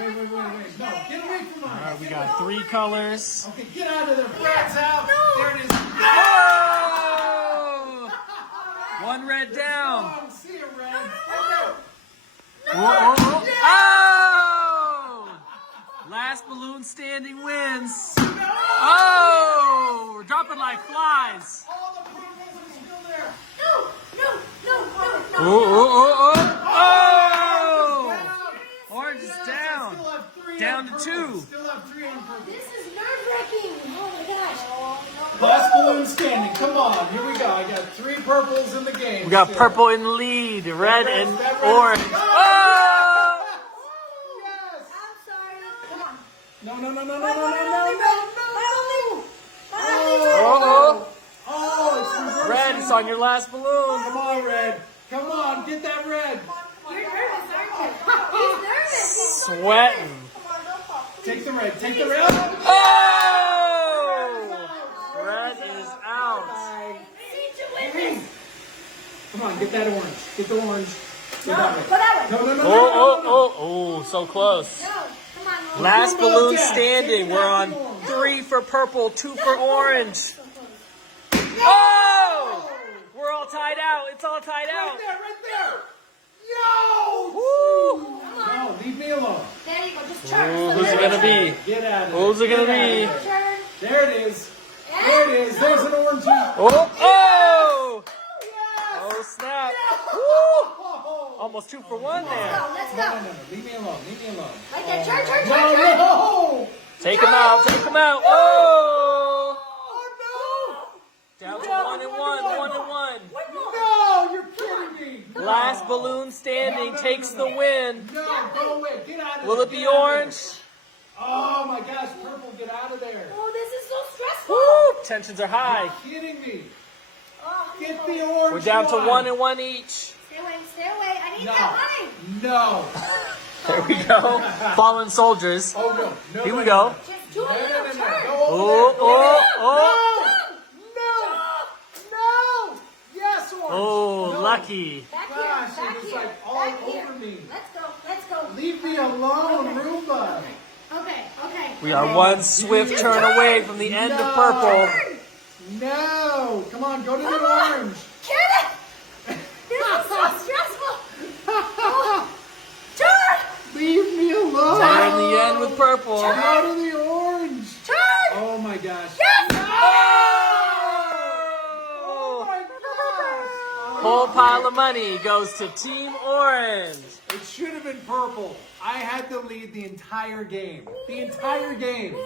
Wait. No, get away from mine. All right, we got 3 colors. Okay, get out of there. Fred's out. There it is. Oh! 1 red down. Oh, see you, Red. Oh! Last balloon standing wins. Oh! We're dropping like flies. All the purples are still there. Oh! Orange is down. Still have 3 Down on to purple. 2. Still have 3 on purple. This is nerve-wracking. Oh my gosh. Last balloon standing. Come on. Here we go. I got 3 purples in the game. We got still. purple in the lead, red and That red is- orange. Oh! Yes. I'm sorry. Come on. No. Oh, it's reversing. Red, it's on your last balloon. Come on, Red. Come on, get that red. You're nervous, aren't you? He's nervous. Sweating. Take the red. Take the red. Oh! Red is out. Need to win this. Come on, get that orange. Get the orange. Get that red. Go that way. No. Oh, so close. No. Come on, Mom. Last Roomba balloon again. standing. Take We're that on orange. 3 for purple, 2 for orange. Oh! We're all tied out. It's all tied out. Right there. Yo! Woo! No, leave me alone. There you go. Just turn. Ooh, who's it gonna be? Get out of there. Who's it gonna Get out of be? there. Turn. There it is. There it is. There's an orange. Oh! Yes! Oh, snap. Woo! Oh. Almost 2 for 1 there. Let's No. go. Leave me alone. Leave me alone. Right there. Turn. No. Take him out. Take him out. Oh! Oh, Down to 1 and 1. 1 and 1. no. No, you're kidding me. Last balloon standing takes the win. No, go away. Get out of there. Will it be Get out of there. orange? Oh, my gosh. Purple, get out of there. Oh, this is so stressful. Woo! Tensions are high. You're kidding me. Oh, Get the orange. We're down to 1 and 1 each. Stay away. Stay away. I need No. that money. No. There we go. Fallen soldiers. Oh, no. Here we go. Just do a No. little Go turn. over Oh, there. oh. No. Yes, orange. Oh, No. lucky. Back here. Gosh, Back it was here. like all Back here. over me. Let's go. Leave me alone, Okay. Roomba. Okay. We are 1 swift turn away from the end of purple. No. Come on, go to the Come on. orange. Get it. This is so stressful. Oh. Turn. Leave me alone. We're in the end with purple. Go to the orange. Turn. Oh my gosh. Yes. Oh my gosh. Whole pile of money goes to Team Orange. It should have been purple. I had to lead the entire game. The entire game. Me.